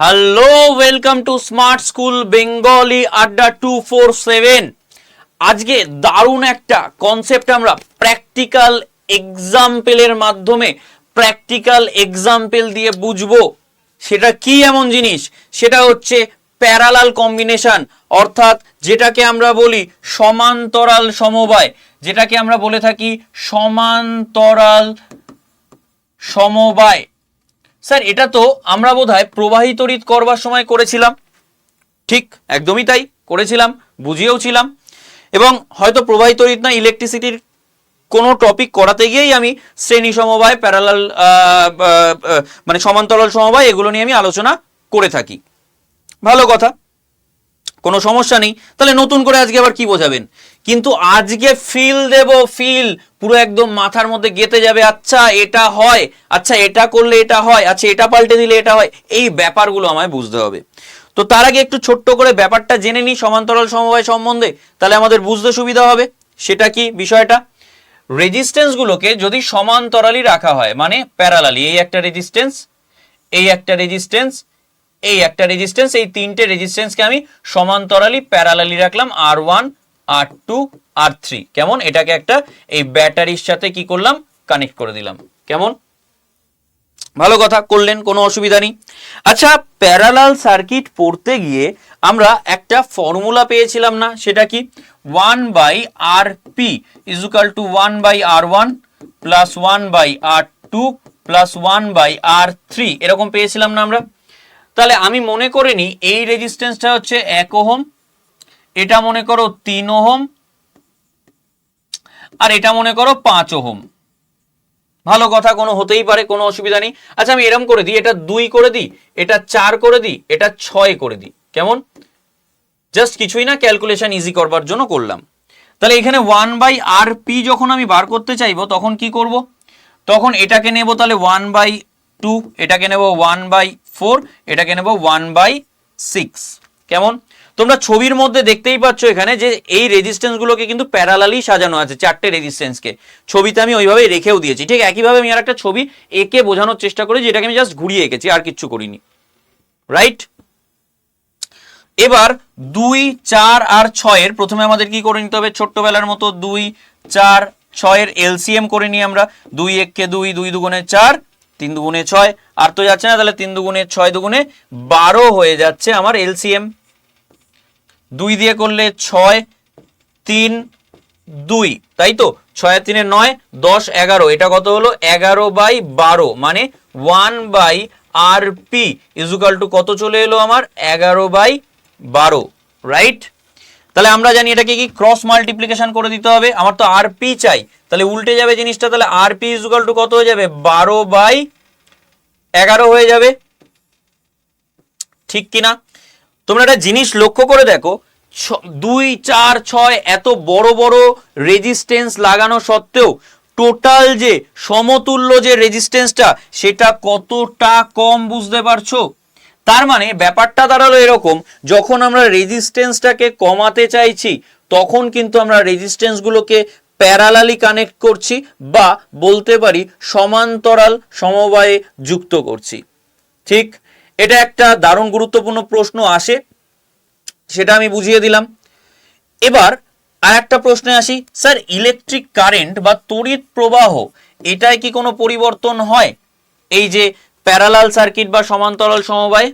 Hello welcome to smart school Bengali Adda two four seven আজকে দারুণ একটা concept আমরা প্র্যাকটিক্যাল এক্সাম্পলের মাধ্যমে প্র্যাকটিক্যাল এক্সাম্পল দিয়ে বুঝব। সেটা কি এমন জিনিস? সেটা হচ্ছে প্যারালাল কম্বিনেশন অর্থাৎ যেটাকে আমরা বলি সমান্তরাল সমবায়। যেটাকে আমরা বলে থাকি সমান্তরাল সমবায়। স্যার, এটা তো আমরা বোধহয় প্রবাহী তড়িৎ করবার সময় করেছিলাম। ঠিক একদমই তাই, করেছিলাম, বুঝিয়েও ছিলাম। এবং হয়তো প্রবাহী তড়িৎ না ইলেকট্রিসিটির কোনো টপিক করাতে গিয়েই আমি শ্রেণি সমবায় প্যারালাল মানে সমান্তরাল সমবায়, এগুলো নিয়ে আমি আলোচনা করে থাকি। ভালো কথা। কোনো সমস্যা নেই। তাহলে নতুন করে আজকে আবার কি বোঝাবেন? কিন্তু আজকে ফিল দেব ফিল পুরো একদম মাথার মধ্যে গেতে যাবে আচ্ছা এটা হয় আচ্ছা এটা করলে এটা হয় আচ্ছা এটা পাল্টে দিলে এটা হয়। এই ব্যাপারগুলো আমায় বুঝতে হবে। তো তার আগে একটু ছোট্ট করে ব্যাপারটা জেনে নিই সমান্তরাল সমবায় সম্বন্ধে। তাহলে আমাদের বুঝতে সুবিধা হবে। সেটা কি বিষয়টা? রেজিস্ট্যান্সগুলোকে যদি সমান্তরালই রাখা হয় মানে প্যারালালি, এই একটা রেজিস্ট্যান্স, এই একটা রেজিস্ট্যান্স এই একটা রেজিস্ট্যান্স এই তিনটে রেজিস্ট্যান্সকে আমি সমান্তরালি প্যারালালি রাখলাম R one R two R three কেমন? এটাকে একটা এই ব্যাটারির সাথে কি করলাম? কানেক্ট করে দিলাম। কেমন? ভালো কথা, করলেন, কোনো অসুবিধা নেই। আচ্ছা প্যারালাল সার্কিট পড়তে গিয়ে আমরা একটা ফর্মুলা পেয়েছিলাম না, সেটা কি? One by R P equal to one by R one plus one by R two plus one by R three এরকম পেয়েছিলাম না আমরা। তাহলে আমি মনে করে নিই এই রেজিস্ট্যান্সটা হচ্ছে এক ওহম, এটা মনে করো তিন ওহম, আর এটা মনে করো পাঁচ ওহম। ভালো কথা, কোনো হতেই পারে, কোনো অসুবিধা নেই। আচ্ছা আমি এরম করে দিই, এটা দুই করে দিই, এটা চার করে দিই, এটা ছয় করে দিই। কেমন? জাস্ট কিছুই না, ক্যালকুলেশন ইজি করবার জন্য করলাম। তাহলে এখানে ওয়ান বাই আর পি যখন আমি বার করতে চাইব, তখন কি করব? তখন এটাকে নেব তাহলে ওয়ান বাই টু, এটাকে নেব ওয়ান বাই ফোর, এটাকে নেব ওয়ান বাই সিক্স কেমন? তোমরা ছবির মধ্যে দেখতেই পাচ্ছ এখানে যে এই রেজিস্ট্যান্সগুলোকে কিন্তু প্যারালালি সাজানো আছে, চারটে রেজিস্ট্যান্সকে ছবিতে আমি ওইভাবেই রেখেও দিয়েছি। ঠিক একইভাবে আমি আর একটা ছবি এঁকে বোঝানোর চেষ্টা করি যেটাকে আমি জাস্ট ঘুরিয়ে এঁকেছি, আর কিচ্ছু করিনি। রাইট এবার দুই, চার আর ছয়ের, প্রথমে আমাদের কি করে নিতে হবে? ছোট্টবেলার মতো দুই, চার, ছয়ের এলসিএম করে নিই আমরা। দুই এককে দুই দুই দুগুণে চার তিন দুগুণে ছয়। আর তো যাচ্ছে না, তাহলে তিন দুগুণে ছয় দুগুণে বারো হয়ে যাচ্ছে আমার এলসিএম। দুই দিয়ে করলে ছয়, তিন, দুই। তাই তো? ছয় তিনে নয়, দশ, এগারো। এটা কত হলো? এগারো বাই বারো মানে one by R P equal two কত চলে এলো আমার? এগারো বাই বারো, রাইট? তাহলে আমরা জানি এটাকে কি ক্রস মাল্টিপ্লিকেশন করে দিতে হবে। আমার তো আর পি চাই। তাহলে উল্টে যাবে জিনিসটা, তাহলে আর পি ইজুকাল টু কত হয়ে যাবে? বারো বাই এগারো হয়ে যাবে। ঠিক কিনা? তোমরা একটা জিনিস লক্ষ্য করে দেখো। দুই, চার, ছয় এত বড় বড় রেজিস্ট্যান্স লাগানো সত্ত্বেও টোটাল যে সমতুল্য যে রেজিস্টেন্সটা সেটা কতটা কম বুঝতে পারছ? তার মানে ব্যাপারটা দাঁড়াল এরকম, যখন আমরা রেজিস্ট্যান্সটাকে কমাতে চাইছি, তখন কিন্তু আমরা রেজিস্ট্যান্সগুলোকে প্যারালালি কানেক্ট করছি বা বলতে পারি সমান্তরাল সমবায়ে যুক্ত করছি। ঠিক? এটা একটা দারুণ গুরুত্বপূর্ণ প্রশ্ন আসে, সেটা আমি বুঝিয়ে দিলাম। এবার আর একটা প্রশ্নে আসি, স্যার ইলেকট্রিক কারেন্ট বা তড়িৎ প্রবাহ, এটায় কি কোনো পরিবর্তন হয়? এই যে প্যারালাল সার্কিট বা সমান্তরাল সমবায়?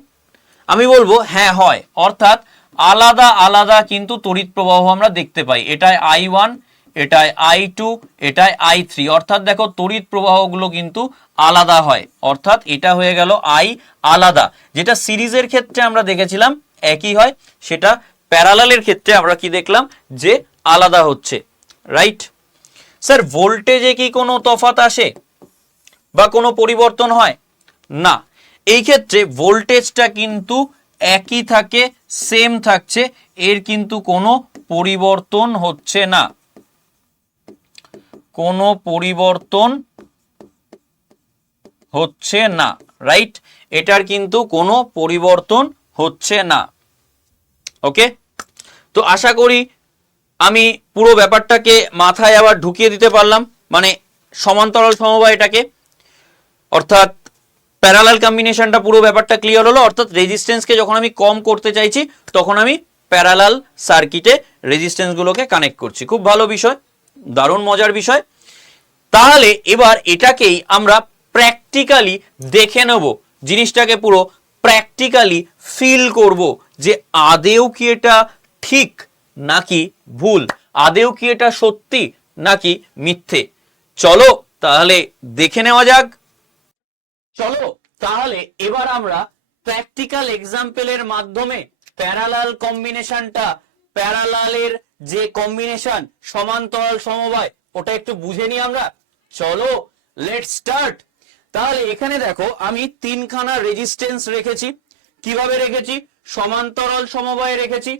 আমি বলব হ্যাঁ হয়। অর্থাৎ আলাদা আলাদা কিন্তু তড়িৎ প্রবাহ আমরা দেখতে পাই। এটায় আই ওয়ান এটায় আই টু এটায় আই থ্রি অর্থাৎ দেখো, তড়িৎ প্রবাহগুলো কিন্তু আলাদা হয়। অর্থাৎ এটা হয়ে গেল আই আলাদা। যেটা সিরিজের ক্ষেত্রে আমরা দেখেছিলাম, একই হয়। সেটা প্যারালালের ক্ষেত্রে আমরা কি দেখলাম? যে আলাদা হচ্ছে। রাইট স্যার ভোল্টেজে কি কোনো তফাত আসে? বা কোনো পরিবর্তন হয়? না, এই ক্ষেত্রে ভোল্টেজটা কিন্তু একই থাকে সেম থাকছে, এর কিন্তু কোনো পরিবর্তন হচ্ছে না। কোনো পরিবর্তন হচ্ছে না রাইট এটার কিন্তু কোনো পরিবর্তন হচ্ছে না। ওকে তো আশা করি আমি পুরো ব্যাপারটাকে মাথায় আবার ঢুকিয়ে দিতে পারলাম মানে সমান্তরাল সমবায় এটাকে অর্থাৎ প্যারালাল কম্বিনেশনটা পুরো ব্যাপারটা ক্লিয়ার হলো, অর্থাৎ রেজিস্ট্যান্সকে যখন আমি কম করতে চাইছি, তখন আমি প্যারালাল সার্কিটে রেজিস্ট্যান্সগুলোকে কানেক্ট করছি। খুব ভালো বিষয়, দারুণ মজার বিষয়। তাহলে এবার এটাকেই আমরা প্র্যাকটিক্যালি দেখে নেব, জিনিসটাকে পুরো প্র্যাকটিক্যালি ফিল করব যে আদেও কি এটা ঠিক নাকি ভুল, আদেও কি এটা সত্যি নাকি মিথ্যে। চলো তাহলে দেখে নেওয়া যাক। চলো, তাহলে এবার আমরা প্র্যাকটিক্যাল এক্সাম্পলের মাধ্যমে প্যারালাল কম্বিনেশনটা প্যারালালের যে কম্বিনেশন সমান্তরাল সমবায়, ওটা একটু বুঝে নিই আমরা। চলো লেট স্টার্ট তাহলে এখানে দেখো, আমি তিনখানা রেজিস্ট্যান্স রেখেছি। কীভাবে রেখেছি? সমান্তরাল সমবায়ে রেখেছি।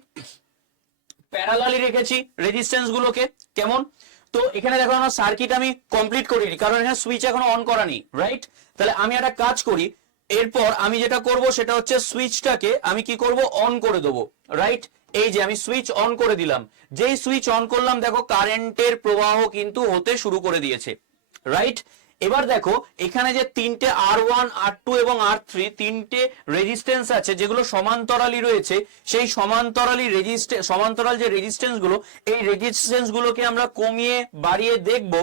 প্যারালালি রেখেছি রেজিস্ট্যান্স গুলোকে। কেমন? তো এখানে দেখো আমার সার্কিট আমি কমপ্লিট করিনি, কারণ এখানে সুইচ এখনও অন করা নেই রাইট তাহলে আমি একটা কাজ করি, এরপর আমি যেটা করব সেটা হচ্ছে সুইচটাকে আমি কি করব? অন করে দেবো রাইট এই যে আমি সুইচ অন করে দিলাম, যেই সুইচ অন করলাম দেখো কারেন্টের প্রবাহ কিন্তু হতে শুরু করে দিয়েছে রাইট এবার দেখো, এখানে যে তিনটে আর ওয়ান আর টু এবং আর থ্রি তিনটে রেজিস্ট্যান্স আছে যেগুলো সমান্তরালি রয়েছে, সেই সমান্তরালি রেজিস্টে সমান্তরাল যে রেজিস্ট্যান্সগুলো, এই রেজিস্ট্যান্স গুলোকে আমরা কমিয়ে বাড়িয়ে দেখব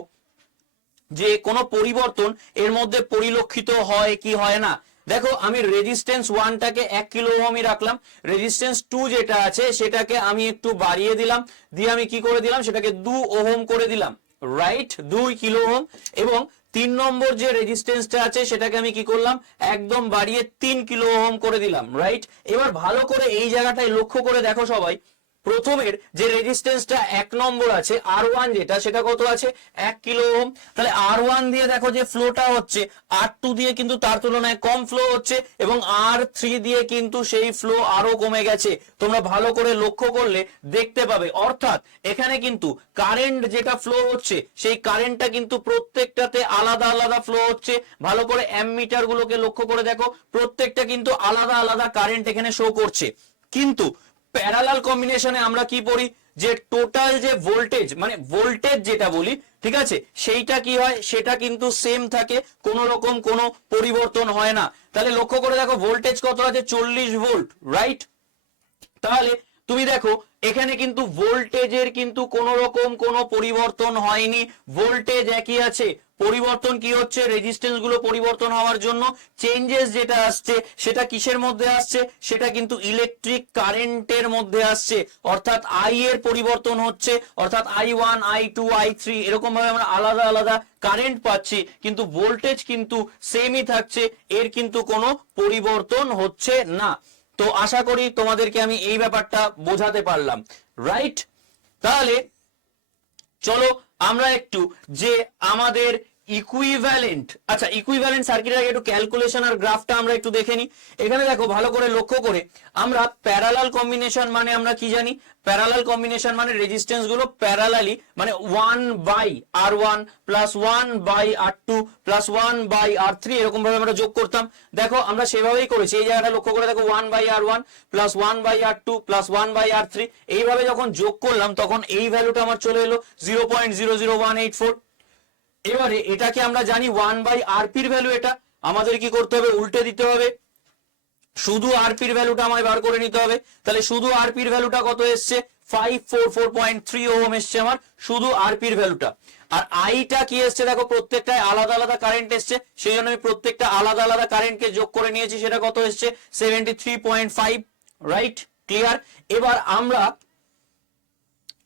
যে কোনো পরিবর্তন এর মধ্যে পরিলক্ষিত হয় কি হয় না। দেখো, আমি রেজিস্ট্যান্স ওয়ানটাকে এক কিলো ওহমই রাখলাম। রেজিস্ট্যান্স টু যেটা আছে, সেটাকে আমি একটু বাড়িয়ে দিলাম। দিয়ে আমি কি করে দিলাম? সেটাকে দু ওহম করে দিলাম। রাইট দুই কিলো ওহম এবং তিন নম্বর যে রেজিস্ট্যান্সটা আছে, সেটাকে আমি কি করলাম? একদম বাড়িয়ে তিন কিলো ওহম করে দিলাম রাইট এবার ভালো করে এই জায়গাটায় লক্ষ্য করে দেখো সবাই প্রথমের যে রেজিস্ট্যান্সটা এক নম্বর আছে আর ওয়ান যেটা, সেটা কত আছে? এক কিলো ওহম। তাহলে আর ওয়ান দিয়ে দেখো যে ফ্লোটা হচ্ছে আর টু দিয়ে কিন্তু তার তুলনায় কম ফ্লো হচ্ছে এবং আর থ্রি দিয়ে কিন্তু সেই ফ্লো আরও কমে গেছে। তোমরা ভালো করে লক্ষ্য করলে দেখতে পাবে। অর্থাৎ এখানে কিন্তু কারেন্ট যেটা ফ্লো হচ্ছে, সেই কারেন্টটা কিন্তু প্রত্যেকটাতে আলাদা আলাদা ফ্লো হচ্ছে। ভালো করে অ্যামমিটার গুলোকে লক্ষ্য করে দেখো, প্রত্যেকটা কিন্তু আলাদা আলাদা কারেন্ট এখানে শো করছে। কিন্তু প্যারালাল কম্বিনেশনে আমরা কি পড়ি? যে টোটাল যে ভোল্টেজ মানে ভোল্টেজ যেটা বলি, ঠিক আছে? সেইটা কি হয়? সেটা কিন্তু সেম থাকে, কোনো রকম কোনো পরিবর্তন হয় না। তাহলে লক্ষ্য করে দেখো ভোল্টেজ কত আছে? চল্লিশ ভোল্ট রাইট তাহলে তুমি দেখো, এখানে কিন্তু ভোল্টেজের কিন্তু কোনো রকম কোনো পরিবর্তন হয়নি। ভোল্টেজ একই আছে। পরিবর্তন কি হচ্ছে? রেজিস্ট্যান্সগুলো পরিবর্তন হওয়ার জন্য চেঞ্জেস যেটা আসছে, সেটা কিসের মধ্যে আসছে? সেটা কিন্তু ইলেকট্রিক কারেন্টের মধ্যে আসছে। অর্থাৎ আই এর পরিবর্তন হচ্ছে, অর্থাৎ I one I two I three এরকম ভাবে আমরা আলাদা আলাদা কারেন্ট পাচ্ছি। কিন্তু ভোল্টেজ কিন্তু সেমই থাকছে, এর কিন্তু কোনো পরিবর্তন হচ্ছে না। তো আশা করি তোমাদেরকে আমি এই ব্যাপারটা বোঝাতে পারলাম। রাইট তাহলে চলো আমরা একটু যে আমাদের ইকুইভ্যালেন্ট আচ্ছা ইকুইভ্যালেন্ট সার্কিটের আগে একটু ক্যালকুলেশন আর গ্রাফটা আমরা একটু দেখে নিই। এখানে দেখো, ভালো করে লক্ষ্য করে আমরা প্যারালাল কম্বিনেশন মানে আমরা কি জানি? প্যারালাল কম্বিনেশন মানে রেজিস্ট্যান্সগুলো প্যারালালি মানে one by R one plus one by R two plus one by R three এরকম ভাবে আমরা যোগ করতাম। দেখো, আমরা সেভাবেই করেছি। এই জায়গাটা লক্ষ্য করে দেখো one by R one plus one by R two plus one by R three এইভাবে যখন যোগ করলাম, তখন এই ভ্যালুটা আমার চলে এলো zero point zero zero one eight four এবারে এটাকে আমরা জানি ওয়ান বাই আরপির ভ্যালু এটা। আমাদের কি করতে হবে? উল্টে দিতে হবে। শুধু আরপির ভ্যালুটা আমায় বার করে নিতে হবে। তাহলে শুধু আরপির ভ্যালুটা কত এসছে? Five four four point three ohm এসছে আমার। শুধু আরপির ভ্যালুটা আর আইটা কি এসছে? দেখো, প্রত্যেকটায় আলাদা আলাদা কারেন্ট এসছে। সেই জন্য আমি প্রত্যেকটা আলাদা আলাদা কারেন্টকে যোগ করে নিয়েছি। সেটা কত এসছে? Seventy three point five right clear এবার আমরা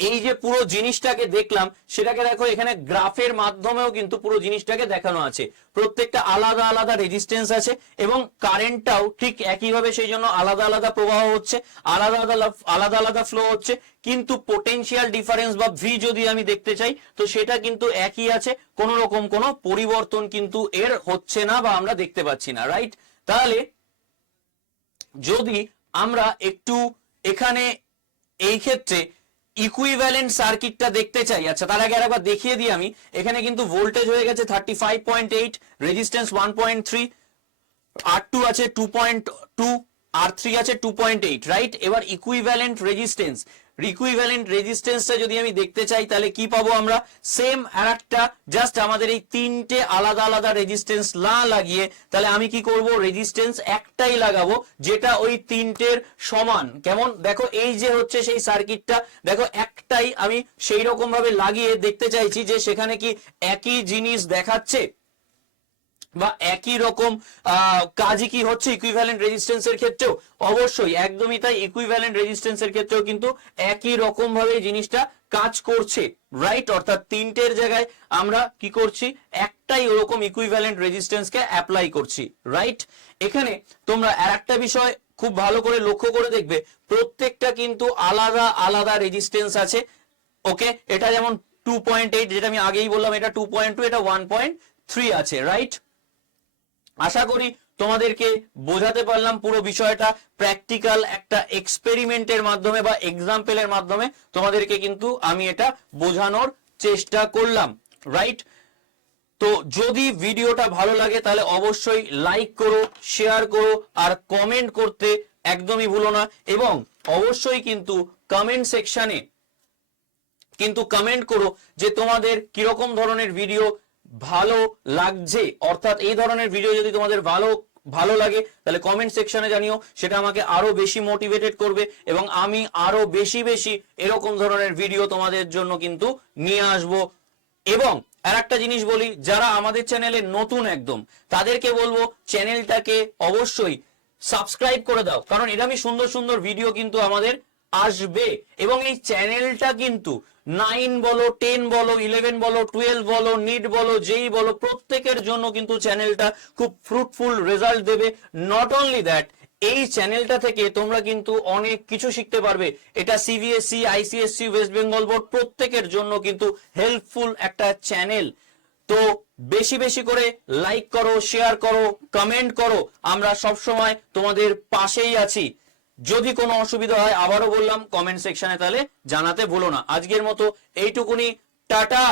এই যে পুরো জিনিসটাকে দেখলাম, সেটাকে দেখো এখানে গ্রাফের মাধ্যমেও কিন্তু পুরো জিনিসটাকে দেখানো আছে। প্রত্যেকটা আলাদা আলাদা রেজিস্ট্যান্স আছে এবং কারেন্টটাও ঠিক একইভাবে সেই জন্য আলাদা আলাদা প্রবাহ হচ্ছে, আলাদা আলাদা আলাদা আলাদা ফ্লো হচ্ছে। কিন্তু পোটেনশিয়াল ডিফারেন্স বা ভি যদি আমি দেখতে চাই, তো সেটা কিন্তু একই আছে, কোনো রকম কোনো পরিবর্তন কিন্তু এর হচ্ছে না বা আমরা দেখতে পাচ্ছি না রাইট তাহলে যদি আমরা একটু এখানে এই ক্ষেত্রে ইকুইভ্যালেন্ট সার্কিটটা দেখতে চাই। আচ্ছা তার আগে আরেকবার দেখিয়ে দিই আমি। এখানে কিন্তু ভোল্টেজ হয়ে গেছে thirty five point eight resistance one point three R two আছে two point two R three আছে টু পয়েন্ট এইট রাইট এবার ইকুইভ্যালেন্ট রেজিস্ট্যান্স ইকুইভ্যালেন্ট রেজিস্ট্যান্সটা যদি আমি দেখতে চাই, তাহলে কি পাবো আমরা? সেম আর একটা জাস্ট আমাদের এই তিনটে আলাদা আলাদা রেজিস্ট্যান্স না লাগিয়ে, তাহলে আমি কি করব? রেজিস্ট্যান্স একটাই লাগাবো, যেটা ওই তিনটের সমান। কেমন? দেখো, এই যে হচ্ছে সেই সার্কিটটা দেখো, একটাই আমি সেই রকম ভাবে লাগিয়ে দেখতে চাইছি যে সেখানে কি একই জিনিস দেখাচ্ছে? বা একই রকম কাজই কি হচ্ছে ইকুইভ্যালেন্ট রেজিস্ট্যান্সের ক্ষেত্রেও? অবশ্যই, একদমই তাই ইকুইভ্যালেন্ট রেজিস্ট্যান্সের ক্ষেত্রেও কিন্তু একই রকম ভাবে জিনিসটা কাজ করছে রাইট অর্থাৎ তিনটের জায়গায় আমরা কি করছি? একটাই ওরকম ইকুইভ্যালেন্ট রেজিস্ট্যান্সকে অ্যাপ্লাই করছি রাইট এখানে তোমরা আর একটা বিষয় খুব ভালো করে লক্ষ্য করে দেখবে, প্রত্যেকটা কিন্তু আলাদা আলাদা রেজিস্ট্যান্স আছে ওকে এটা যেমন টু পয়েন্ট এইট যেটা আমি আগেই বললাম, এটা টু পয়েন্ট টু এটা ওয়ান পয়েন্ট থ্রি আছে রাইট আশা করি তোমাদেরকে বোঝাতে পারলাম পুরো বিষয়টা। প্র্যাকটিক্যাল একটা এক্সপেরিমেন্টের মাধ্যমে বা এক্সাম্পলের মাধ্যমে তোমাদেরকে কিন্তু আমি এটা বোঝানোর চেষ্টা করলাম রাইট তো যদি ভিডিওটা ভালো লাগে তাহলে অবশ্যই লাইক করো শেয়ার করো আর কমেন্ট করতে একদমই ভুলো না এবং অবশ্যই কিন্তু কমেন্ট সেকশনে কিন্তু কমেন্ট করো যে তোমাদের কীরকম ধরনের ভিডিও ভালো লাগছে। অর্থাৎ এই ধরনের ভিডিও যদি তোমাদের ভালো ভালো লাগে, তাহলে কমেন্ট সেকশনে জানিও, সেটা আমাকে আরও বেশি মোটিভেটেড করবে এবং আমি আরও বেশি বেশি এরকম ধরনের ভিডিও তোমাদের জন্য কিন্তু নিয়ে আসব। এবং আর একটা জিনিস বলি, যারা আমাদের চ্যানেলে নতুন একদম, তাদেরকে বলব চ্যানেলটাকে অবশ্যই সাবস্ক্রাইব করে দাও। কারণ এরকমই সুন্দর সুন্দর ভিডিও কিন্তু আমাদের আসবে। এবং এই চ্যানেলটা কিন্তু নাইন বলো, টেন বলো, ইলেভেন বলো, টুয়েলভ বলো, নিট বলো, যেই বলো, প্রত্যেকের জন্য কিন্তু চ্যানেলটা খুব ফ্রুটফুল রেজাল্ট দেবে। নট অনলি দ্যাট এই চ্যানেলটা থেকে তোমরা কিন্তু অনেক কিছু শিখতে পারবে। এটা CBSE ICSE West Bengal board প্রত্যেকের জন্য কিন্তু হেল্পফুল একটা চ্যানেল। তো বেশি বেশি করে লাইক করো শেয়ার করো কমেন্ট করো। আমরা সব সময় তোমাদের পাশেই আছি। যদি কোনো অসুবিধা হয়, আবারও বললাম কমেন্ট সেকশনে তাহলে জানাতে ভুলো না। আজকের মতো এইটুকুনি। টাটা!